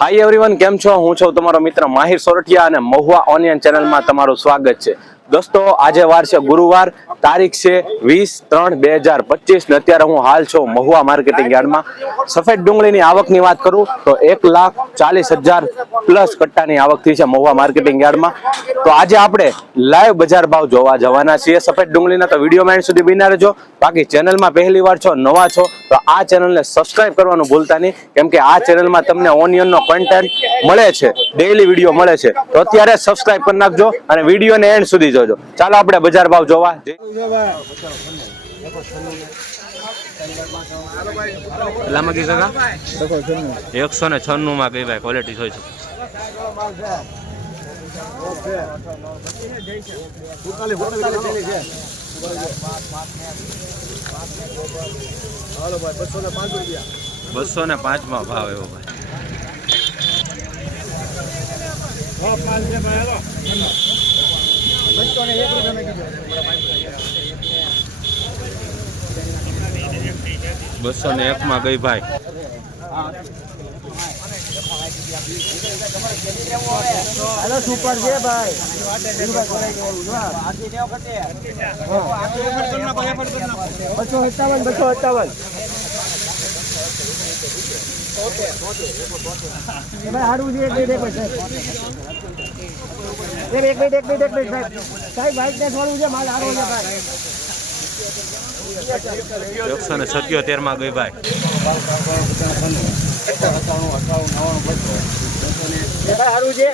Hi everyone કેમ છો? હું છું તમારો મિત્ર માહિર સોરઠિયા અને મહુવા ઓનિયન ચેનલમાં તમારું સ્વાગત છે. દોસ્તો, આજે વાર છે ગુરુવાર, તારીખ છે વીસ ત્રણ બે હજાર પચીસ ને અત્યારે હું હાલ છું મહુવા માર્કેટિંગ યાર્ડમાં. સફેદ ડુંગળીની આવકની વાત કરું તો એક લાખ ચાલીસ હજાર પ્લસ કટ્ટાની આવક થઈ છે મહુવા માર્કેટિંગ યાર્ડમાં. તો આજે આપણે લાઈવ બજાર ભાવ જોવા જવાના છીએ. સફેદ ડુંગળીના તો વીડિયો માઇન્ડ સુધી બિના રહેજો. બાકી ચેનલમાં પહેલી વાર છો, નવા છો, તો આ ચેનલને સબસ્ક્રાઇબ કરવાનું ભૂલતા નહીં. કેમ કે આ ચેનલમાં તમને ઓનિયનનો કન્ટેન્ટ મળે છે. ડેઈલી વીડિયો મળે છે. તો અત્યારે સબસ્ક્રાઇબ કરી નાખજો અને વિડીયોને એન્ડ સુધી જોજો. ચાલો આપણે બજાર ભાવ જોવા. એકસો ને છન્નું માં ગઈ ભાઈ ક્વોલિટી જોઈ છે બસો ને પાંચમાં ભાવ એવો ભાઈ. બસો ને એક માં ગઈ ભાઈ. હેલો સુપર છે ભાઈ. બસો સત્તાવન બસો સત્તાવન. હારું છે. એક મિનિટ એક સાહેબ એક મિનિટ એક મિનિટ એક મિનિટ સાહેબ સાહેબ વાઇટ ને થોડું છે માલ હારો છે ભાઈ. એકસો ને સત્યોતેરમાં ગઈ ભાઈ. એ ભાઈ હારું છે.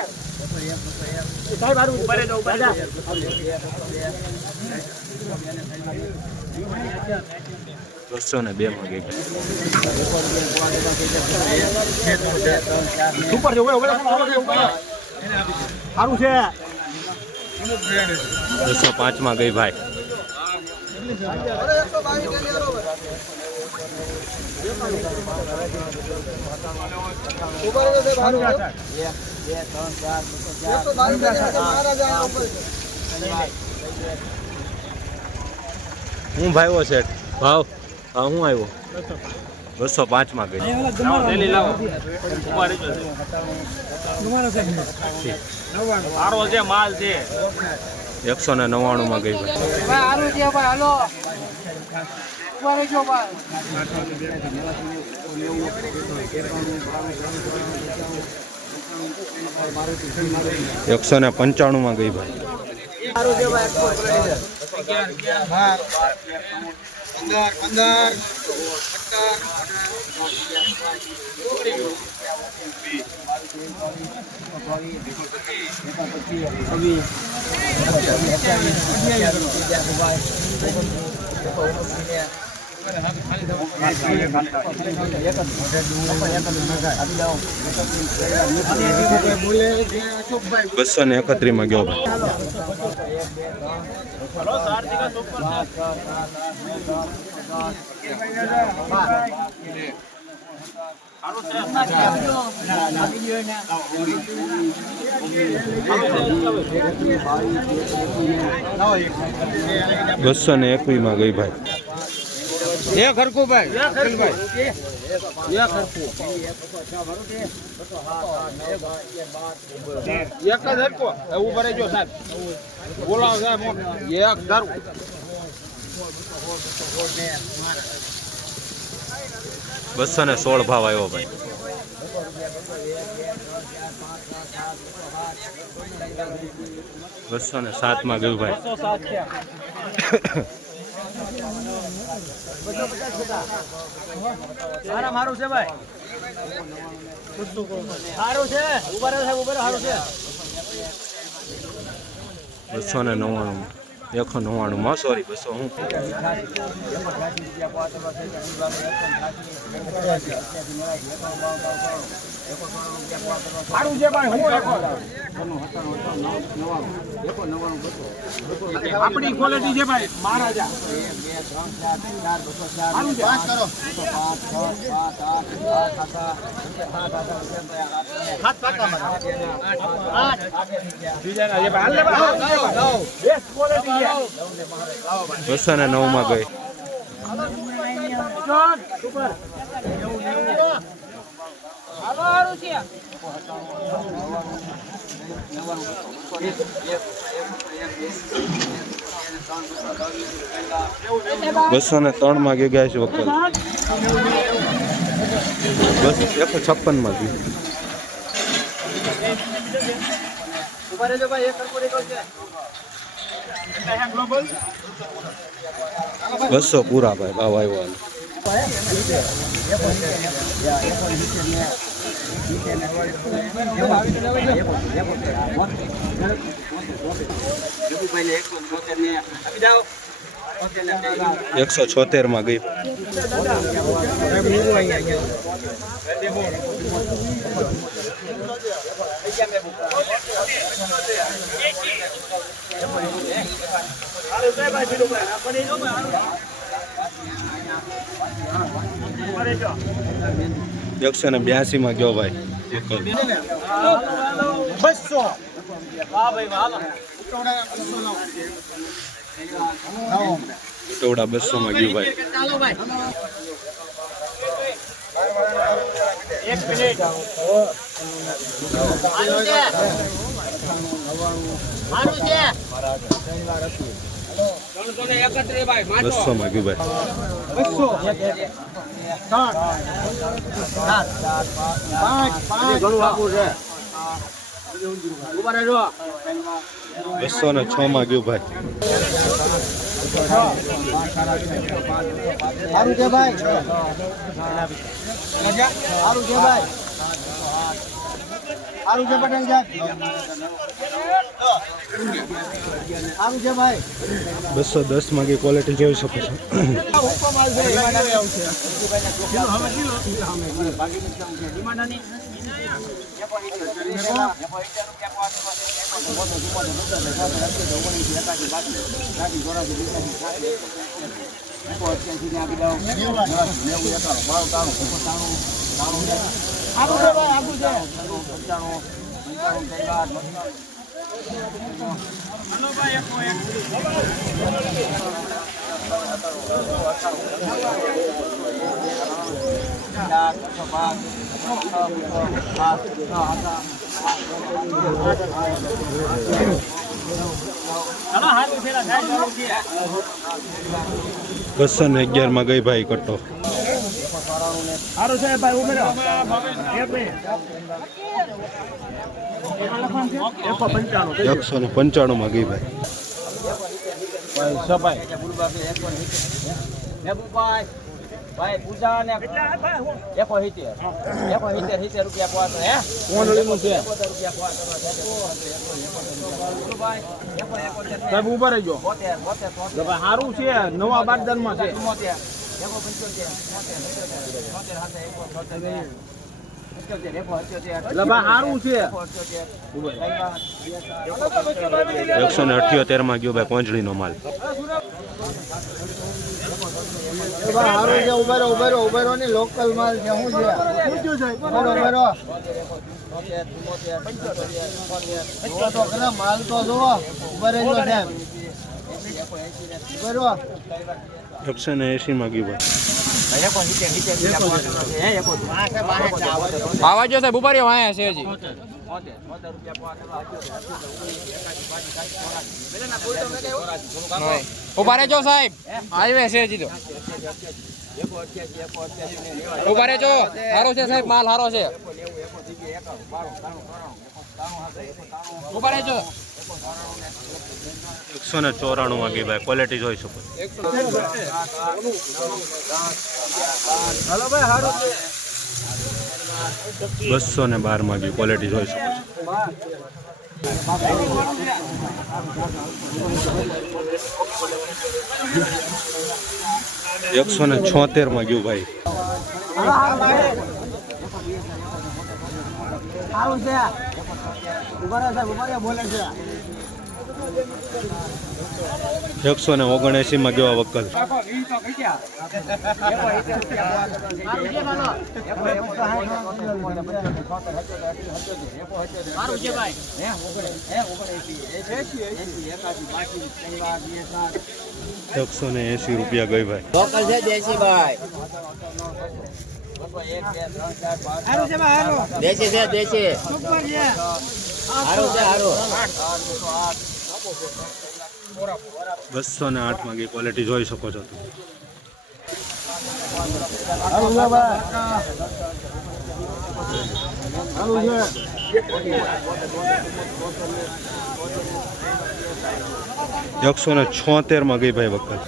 સાહેબ હારું ઉપર દાદા બસો ને બે માં ગઈ. ઉપર ઓલો હારું છે. બસો પાંચમાં ગઈ ભાઈ. હું ભાઈઓ છે. ભાવ? હા હું આવ્યો બસો પાંચમાં ગઈ. સારો માલ છે. એકસો ને નવ્વાણું માં ગઈ ઉપર જો એકસો ને પંચાણું માં ગઈ ભાઈ ભાઈ બસો ને એકત્રીસમાં ગયો. બસો ને એકવીસમાં ગઈ ભાઈ. એક હરકું ભાઈ એક હરકું એક જ હરકો એવું ભરે જો સાહેબ. બોલાવો સાહેબ એક ધરું. બસો ને સોળ ભાવ આવ્યો ભાઈ. બસો ને સાતમાં ગયું ભાઈ. સારા મારું છે ભાઈ. સારું છે. ઊભા સાહેબ ઊભા સારું છે. બસો ને નવ્વાણું એકસો નવ્વાણું માં સોરી બસો હું છે ભાઈ આપણી ક્વોલિટી છે ભાઈ મહારાજા. બીજાના છે ભાઈ હાલ લે ભાઈ. Best quality છે. બસો ને નવમાં ગઈ. બસો ને ત્રણમાં ગયા છે વખત. બસ એકસો છપ્પનમાં ગયું ઊભા રહેજો ભાઈ એક કરકો રેકોર્ડ છે બસો પૂરા ભાઈ ભાવ આવ્યો એકસો છોતેરમાં ગઈ. એકસો ને બ્યાસી માં ગયો ભાઈ. બસો. ટોડા બસો માં ગયું ભાઈ. એક મિનિટ. મારું છે. બસો માગ્યું ગયું ભાઈ. બસો. બસો ને છ માગ્યું ભાઈ. સારું છે ભાઈ. સારું છે ભાઈ. છે પટેલ સાહેબ? છે ભાઈ? બસો દસમાં કે ક્વોલિટી જોઈ શકો છો. સારું છે ભાઈ સારું છે ચાલો હારું છે સાહેબ ચાલુ છે બસો ને અગિયારમાં ગઈ ભાઈ કટ્ટો હારું સાહેબ ભાઈ ઉભે મિનિટ. એકસો પંચાણું ને પંચાણું માં ગઈ ભાઈ. ભાઈ પૂજા ને એકો હિતેર એકો હિતેર હિતેર રૂપિયા પોતો હે કોંડળીનું છે સાહેબ ઊભા રહેજો. બોતેર બોતેર સારું છે નવા બારદાનમાં છે. ચુમ્મોતેર પંચોતેર બોતેર બોતેર હાથે એકો તોતેર પંચોતેર એકો અઠ્યોતેર એટલે ભાઈ સારું છે એકો અઠ્યોતેર એકસો ને અઠ્યોતેરમાં ગયો ભાઈ માલ રહો ને લોકલ માલ છે શું છે માલ તો જોવો ઊભા જો સાહેબ એકસો ને એસી માં ભાઈ. આવા સાહેબ રહ્યો વાયા છે હજી. ઊભા રહેજો સાહેબ, હાઈવે છે હજી તો. સારો છે સાહેબ, માલ સારો છે. એકસો ને ચોરાણું માં ગઈ ભાઈ ક્વોલિટી જોઈ શકો. બસો ને બારમાં ગયું ક્વોલિટી જોઈ શકો છો. એકસો ને છોતેરમાં ગયું ભાઈ. સારું છે. એકસો ને ઓગણએસી માં ગયો. વકલ એકસો ને એસી રૂપિયા ગઈ ભાઈ. વકલ છે દેશી ભાઈ. દેશી છે દેશી. બસો ને આઠમાં ક્વોલિટી જોઈ શકો છે એકસો ને છોતેરમાં ગઈ ભાઈ વખત.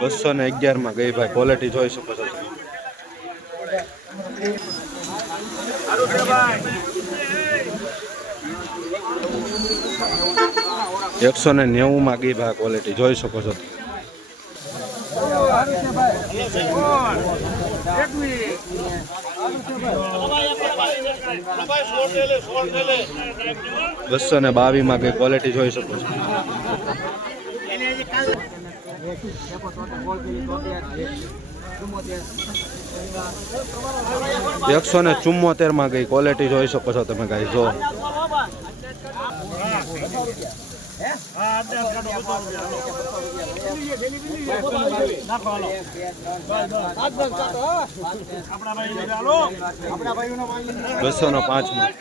બસો ને અગિયારમાં ગઈ ભાઈ. ક્વોલિટી જોઈ શકો છો એકસો ને નેવું માં ગઈ ભાઈ ક્વોલિટી જોઈ શકો છો. તમે. બસો ને બાવીસમાં કઈ ક્વોલિટી જોઈ શકો છો. એકસો ને ચુમ્મોતેરમાં કઈ ક્વોલિટી જોઈ શકો છો તમે કઈ જો. બસો નો પાંચમાં